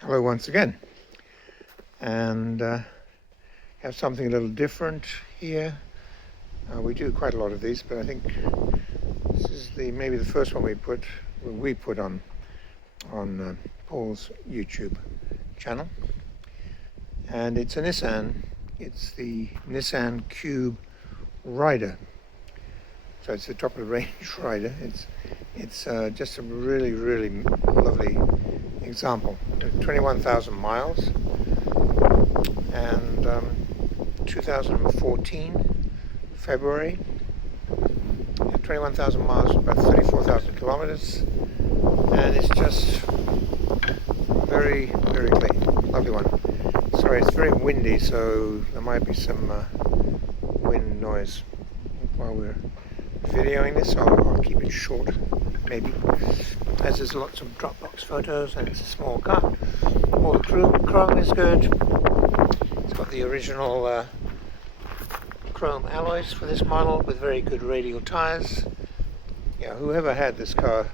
Hello once again, and have something a little different here. We do quite a lot of these, but I think this is maybe the first one we put on Paul's YouTube channel, and it's a Nissan. It's the Nissan Cube Rider. So it's the top of the range rider. It's just a really lovely example. 21,000 miles, and 2014 February. 21,000 miles, about 34,000 kilometers, and it's just very clean, lovely one. Sorry, it's very windy, so there might be some wind noise while we're videoing this. I'll keep it short, maybe, as there's lots of Dropbox photos and it's a small car. All the chrome is good. It's got the original chrome alloys for this model with very good radial tires. Yeah, whoever had this car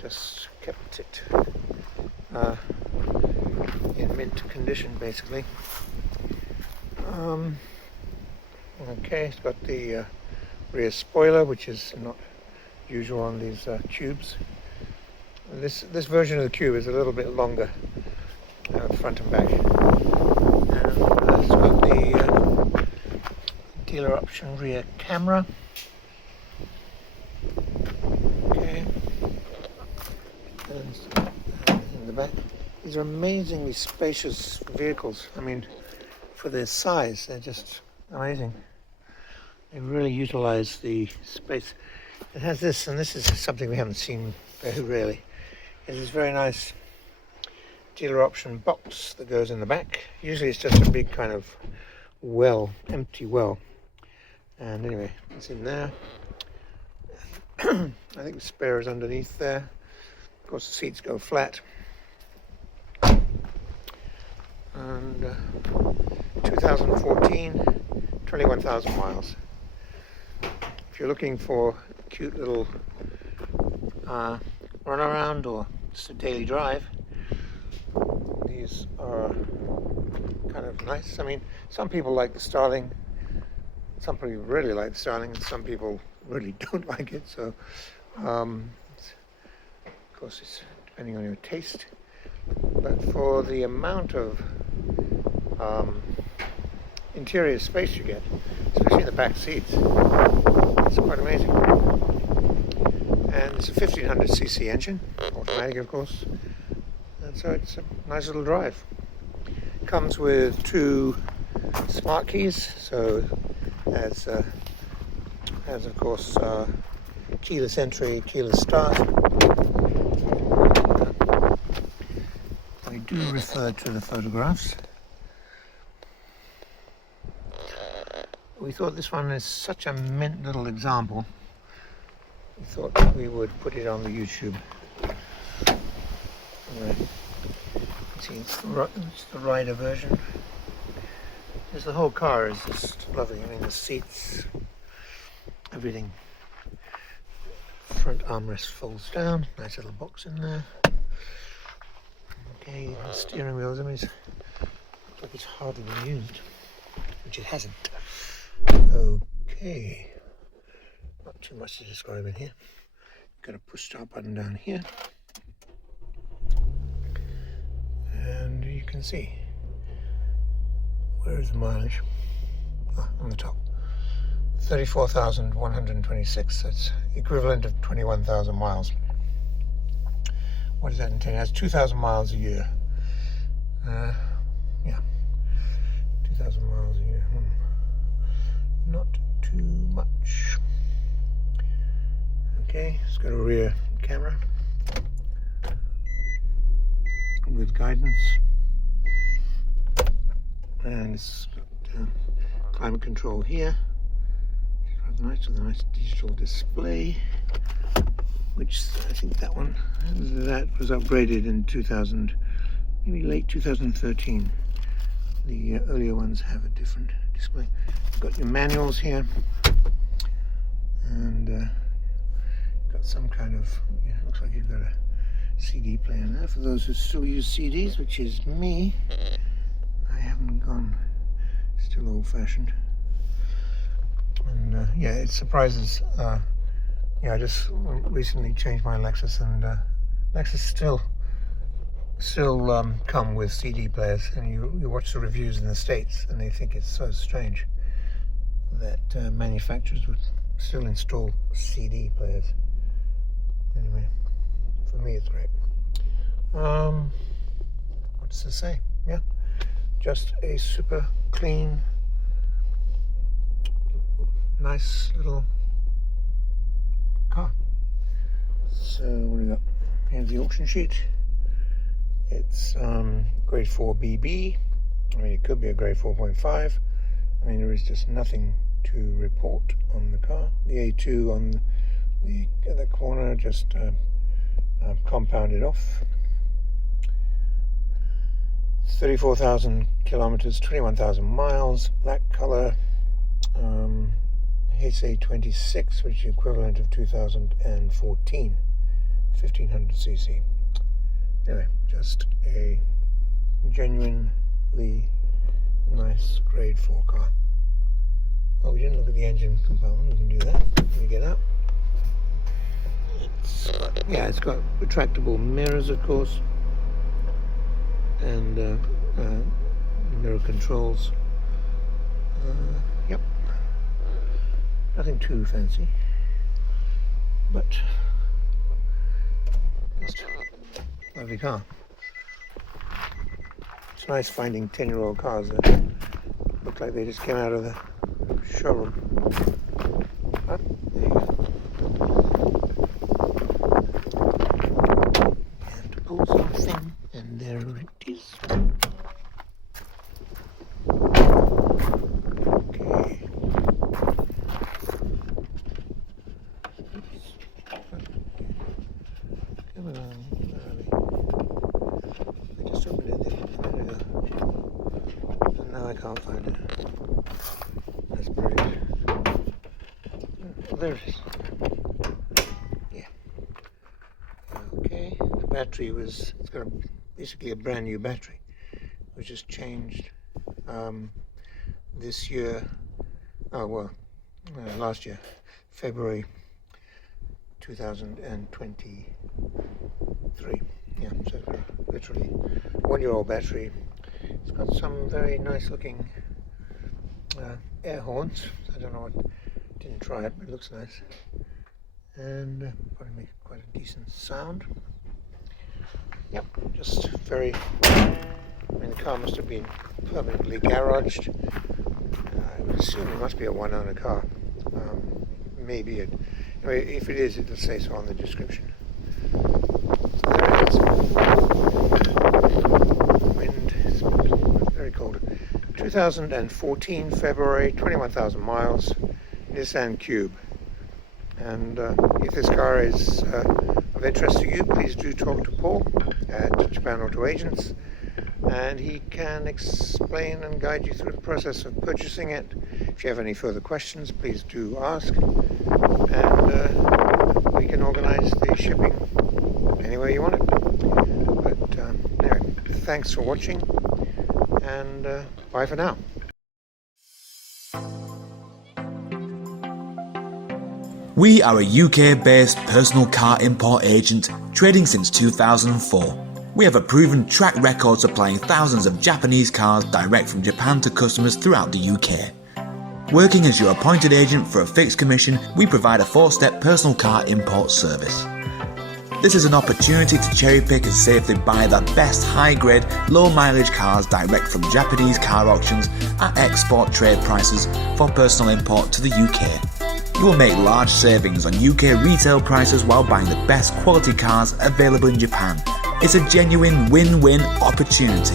just kept it in mint condition, basically. Okay, it's got the rear spoiler, which is not usual on these cubes. This version of the Cube is a little bit longer, front and back, and it's got the dealer option rear camera. Okay, and in the back, these are amazingly spacious vehicles. I mean, for their size, they're just amazing. They really utilize the space. It has this, and this is something we haven't seen very rarely. It is very nice dealer option box that goes in the back. Usually it's just a big kind of well, empty well. And anyway, it's in there. I think the spare is underneath there. Of course, the seats go flat. And 2014, 21,000 miles. If you're looking for a cute little run around or just a daily drive, these are kind of nice. I mean, some people like the styling, some people really like the styling, and some people really don't like it. So, of course, it's depending on your taste. But for the amount of interior space you get, especially in the back seats, it's quite amazing. And it's a 1500cc engine, automatic of course, and so it's a nice little drive. Comes with 2 smart keys, so has of course keyless entry, keyless start. We do refer to the photographs. We thought this one is such a mint little example. We thought we would put it on the YouTube. Anyway, see, it's the rider version. Because the whole car is just lovely. I mean, the seats, everything. Front armrest folds down. Nice little box in there. Okay, the steering wheels. I mean, looks like it's hardly been used, which it hasn't. Okay, not too much to describe in here. Got a push start button down here, and you can see where is the mileage. On the top, 34,126. That's equivalent of 21,000 miles. What does that entail? That's 2,000 miles a year. Yeah, 2,000 miles a year. Not too much. Okay, it's got a rear camera with guidance, and it's got climate control here. It's rather nice, with a nice digital display, which I think that one was upgraded in 2000, maybe late 2013. The earlier ones have a different display. You've got your manuals here, and got some kind of, yeah, looks like you've got a CD player now. For those who still use CDs, which is me, I haven't gone, still old-fashioned. And yeah, it surprises. Yeah, I just recently changed my Lexus, and Lexus still come with CD players, and you watch the reviews in the States, and they think it's so strange that manufacturers would still install CD players. Anyway, for me it's great. What does it say? Yeah, just a super clean, nice little car. So what do we got? Here's the auction sheet. It's grade 4 BB. I mean, it could be a grade 4.5. I mean, there is just nothing to report on the car. The A2 on the other corner just compounded off. 34,000 kilometers, 21,000 miles, black color, HA26, which is the equivalent of 2014, 1500 cc. Anyway, just a genuinely nice grade 4 car. Oh, we didn't look at the engine compartment. We can do that when we get out. It's got retractable mirrors, of course, and mirror controls. Yep, nothing too fancy, but just a lovely car. It's nice finding 10-year-old cars that look like they just came out of the showroom. There you go. And to pull something, and there it is. Okay. Come on, I just opened it there a minute ago, and now I can't find it. That's brilliant. Oh, there it is. Yeah. Okay. The battery it's got basically a brand new battery. It was just changed this year. Oh well, last year, February 2023. Yeah, so it's got literally 1-year-old battery. It's got some very nice looking air horns. I don't know what, didn't try it, but it looks nice. And probably make quite a decent sound. Yep, just very, I mean, the car must have been permanently garaged. I would assume it must be a one-owner car. Maybe it, anyway, if it is, it'll say so on the description. So there it is. Wind is very cold. 2014 February, 21,000 miles, Nissan Cube. And if this car is of interest to you, please do talk to Paul at Japan Auto-Agents, and he can explain and guide you through the process of purchasing it. If you have any further questions, please do ask, and we can organize the shipping anywhere you want it. But anyway, thanks for watching, and bye for now. We are a UK-based personal car import agent trading since 2004. We have a proven track record supplying thousands of Japanese cars direct from Japan to customers throughout the UK. Working as your appointed agent for a fixed commission, we provide a 4-step personal car import service. This is an opportunity to cherry pick and safely buy the best high-grade, low-mileage cars direct from Japanese car auctions at export trade prices for personal import to the UK. You will make large savings on UK retail prices while buying the best quality cars available in Japan. It's a genuine win-win opportunity.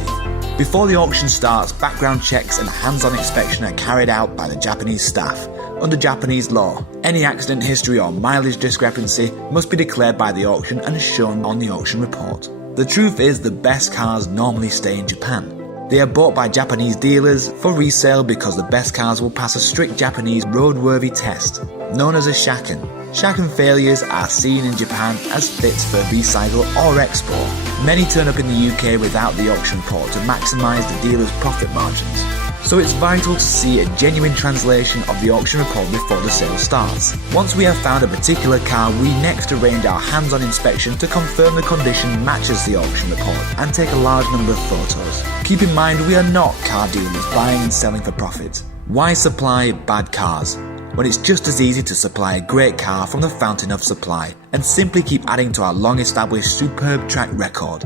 Before the auction starts, background checks and hands-on inspection are carried out by the Japanese staff. Under Japanese law, any accident history or mileage discrepancy must be declared by the auction and shown on the auction report. The truth is, the best cars normally stay in Japan. They are bought by Japanese dealers for resale because the best cars will pass a strict Japanese roadworthy test, known as a shaken. Shack and failures are seen in Japan as fits for recycle or export. Many turn up in the UK without the auction report to maximise the dealer's profit margins. So it's vital to see a genuine translation of the auction report before the sale starts. Once we have found a particular car, we next arrange our hands-on inspection to confirm the condition matches the auction report and take a large number of photos. Keep in mind, we are not car dealers buying and selling for profit. Why supply bad cars when it's just as easy to supply a great car from the fountain of supply and simply keep adding to our long-established superb track record?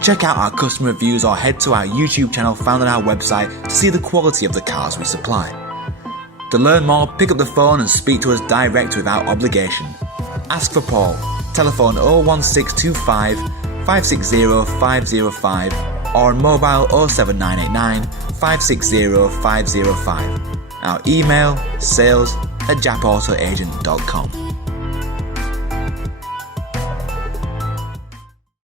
Check out our customer reviews or head to our YouTube channel found on our website to see the quality of the cars we supply. To learn more, pick up the phone and speak to us direct without obligation. Ask for Paul. Telephone 01625 560 505 or on mobile 07989 560 505. Our email sales@Jap-Auto-Agent.com.